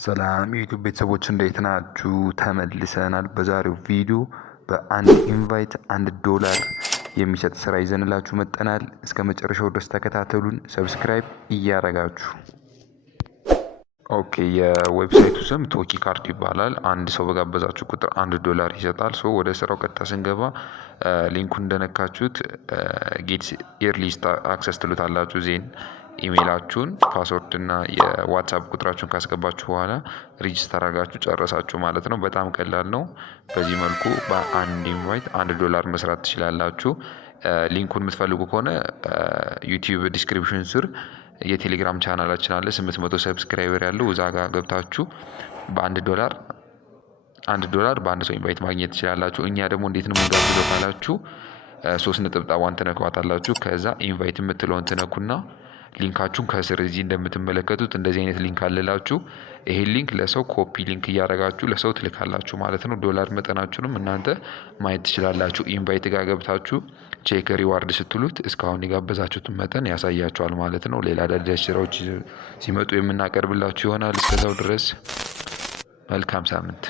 ሰላም የዩቲዩብ ቤተሰቦች እንዴት ናችሁ? ተመልሰናል። በዛሬው ቪዲዮ በአንድ ኢንቫይት $1 የሚሰጥ ስራ ይዘንላችሁ መጠናል። እስከ መጨረሻው ድረስ ተከታተሉን፣ ሰብስክራይብ እያረጋችሁ። ኦኬ፣ የዌብሳይቱ ስም ቶኪ ካርድ ይባላል። አንድ ሰው በጋበዛችሁ ቁጥር $1 ይሰጣል። ሶ ወደ ስራው ቀጥታ ስንገባ ሊንኩን እንደነካችሁት ጌት ኤርሊ አክሰስ ትሉታላችሁ። ዜን ኢሜይላችሁን ፓስወርድ እና የዋትሳፕ ቁጥራችሁን ካስገባችሁ በኋላ ሬጂስተር አድርጋችሁ ጨረሳችሁ ማለት ነው። በጣም ቀላል ነው። በዚህ መልኩ በአንድ ኢንቫይት $1 መስራት ትችላላችሁ። ሊንኩን የምትፈልጉ ከሆነ ዩቲዩብ ዲስክሪፕሽን ስር የቴሌግራም ቻናላችን አለ። 800 ሰብስክራይበር ያለው እዛ ጋር ገብታችሁ $1 በአንድ ሰው ኢንቫይት ማግኘት ትችላላችሁ። እኛ ደግሞ እንዴት ነው የምንጋብዘው ካላችሁ 3 ነጥብጣቧን ትነኳታላችሁ። ከዛ ኢንቫይት የምትለውን ትነኩና ሊንካችሁን ከስር እዚህ እንደምትመለከቱት እንደዚህ አይነት ሊንክ አለላችሁ። ይሄን ሊንክ ለሰው ኮፒ ሊንክ እያደረጋችሁ ለሰው ትልካላችሁ ማለት ነው። ዶላር መጠናችሁንም እናንተ ማየት ትችላላችሁ። ኢንቫይት ጋር ገብታችሁ ቼክ ሪዋርድ ስትሉት እስካሁን የጋበዛችሁትን መጠን ያሳያችኋል ማለት ነው። ሌላ አዳዲስ ስራዎች ሲመጡ የምናቀርብላችሁ ይሆናል። እስከዛው ድረስ መልካም ሳምንት።